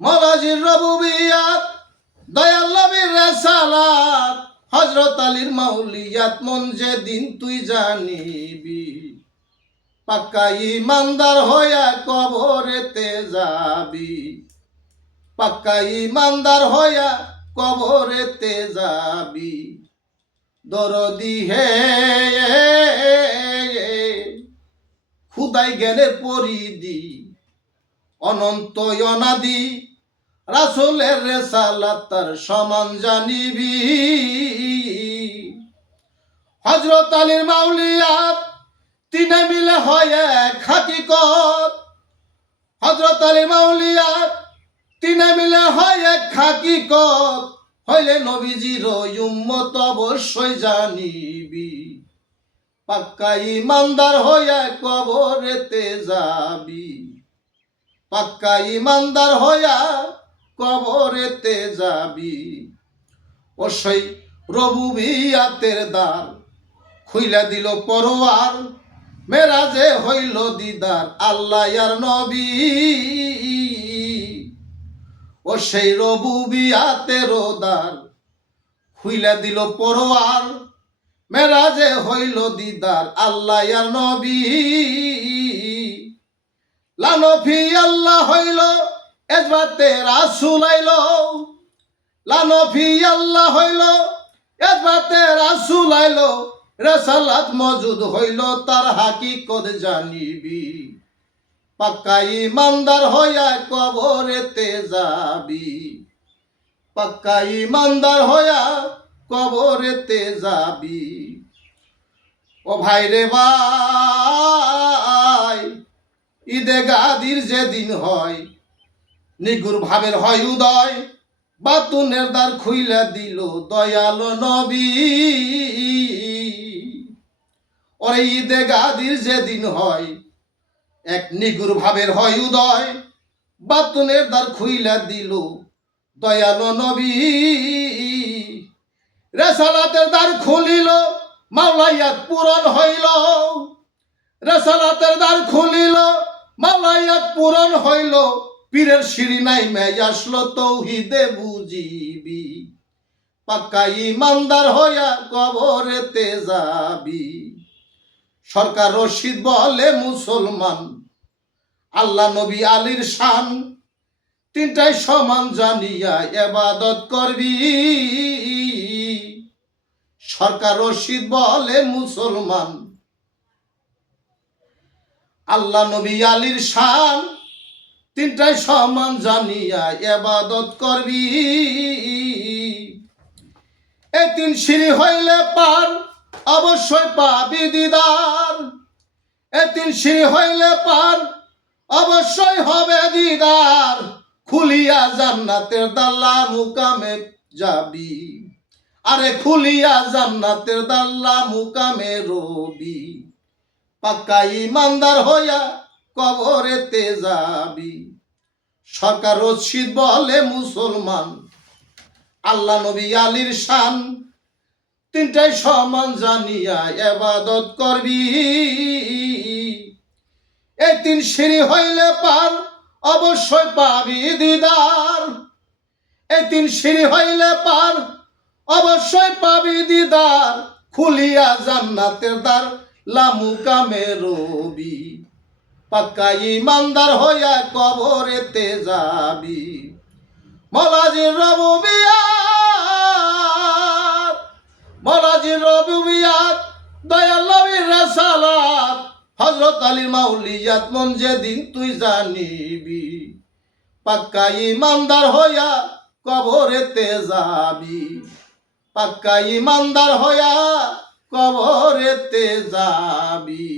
মৌলাজির রবুবিয়াত, দয়াল নবীর রেসালাত, হযরত আলীর মাউলিয়াত, মন যেদিন তুই জানিবি, পাক্কা ইমানদার হইয়া কবরেতে যাবি, পাক্কা ইমানদার হইয়া কবরেতে যাবি। দরদি হে খুদাই জ্ঞানের পরিধি, অনন্ত অনাদি রাসূলের রেসালাত, তার সমান জানিবি। হযরত আলীর মাউলিয়াত, তিনে মিলে হয় এক হাকিকত। হযরত আলীর মাউলিয়াত, তিনে মিলে হয় এক হাকিকত। হইলে নবীজির উম্মত অবশ্যই জানিবি, পাক্কা ইমানদার হইয়া কবরেতে যাবি, পাক্কা ইমানদার হইয়া কবরেতে যাবি। ও সেই রবুবিয়াতের দ্বার খুইলা দিল পরোয়ার, মেরাজে হইল দিদার আল্লাহ আর নবী। ও সেই রবুবিয়াতের দ্বার খুইলা দিল পরোয়ার, মেরাজে হইল দিদার আল্লাহ আর নবী। লানফি আল্লাহ হইল এজবাতে রাসূল আইল, লানফি আল্লাহ হইল এজবাতে রাসূল আইল। রেসালাত মজুদ হইল, তার হাকিকত জানিবি, পাক্কা ইমানদার হইয়া কবরেতে যাবি, পাক্কা ইমানদার হইয়া কবরেতে যাবি। ও ভাই রে ভাই, ঈদে গাদির যেদিন হয়, নিগুর ভাবের হয় উদয়, বাতুনের দ্বার খুইলা দিল দয়াল নবী। ওরে ঈদে গাদির যেদিন হয়, এক নিগুর ভাবের হয় উদয়, বাতুনের দ্বার খুইলা দিল দয়াল নবী। রেসালাতের দ্বার খুলিল, মাওলায়াত পূরণ হইল, রেসালাতের দ্বার খুলিল, মাওলায়াত পূরণ হইল। পীরের সিঁড়ি নাই মেয়ে আসলো তৌহিদে বুঝিবি, পাক্কা ইমানদার হইয়া কবরেতে যাবি। সরকার রশিদ বলে মুসলমান, আল্লাহ নবী আলীর শান, তিনটাই সমান জানিয়া ইবাদত করবি। সরকার রশিদ বলে মুসলমান, আল্লাহ নবী আলীর শান, তিনটাই সমান জানিয়া ইবাদত করবি। এই তিন সিঁড়ি হইলে পার, অবশ্যই পাবি দিদার। এই তিন সিঁড়ি হইলে পার, অবশ্যই হবে দিদার। খুলিয়া জান্নাতের দাল্লা মুকামে যাবি, আরে খুলিয়া জান্নাতের দাল্লা মুকামে রবি, পাক্কা ইমানদার হইয়া কবরেতে যাবি। সরকার রশিদ বলে মুসলমান, আল্লাহ নবী আলীর শান, তিনটাই সমান জানিয়া ইবাদত করবি। এই তিন সিঁড়ি হইলে পার, অবশ্যই পাবি দিদার। এই তিন সিঁড়ি হইলে পার, অবশ্যই পাবি দিদার। খুলিয়া জান্নাতের দ্বার লামুকামে রবি, পাক্কা ইমানদার হইয়া কবরেতে যাবি। মৌলাজির রবুবিয়াত, মৌলাজির রবুবিয়াত, দয়াল নবীর রেসালাত, হযরত আলীর মাউলিয়াত, মন যেদিন তুই জানিবি, পাক্কা ইমানদার হইয়া কবরেতে যাবি, পাক্কা ইমানদার হইয়া কবরেতে যাবি।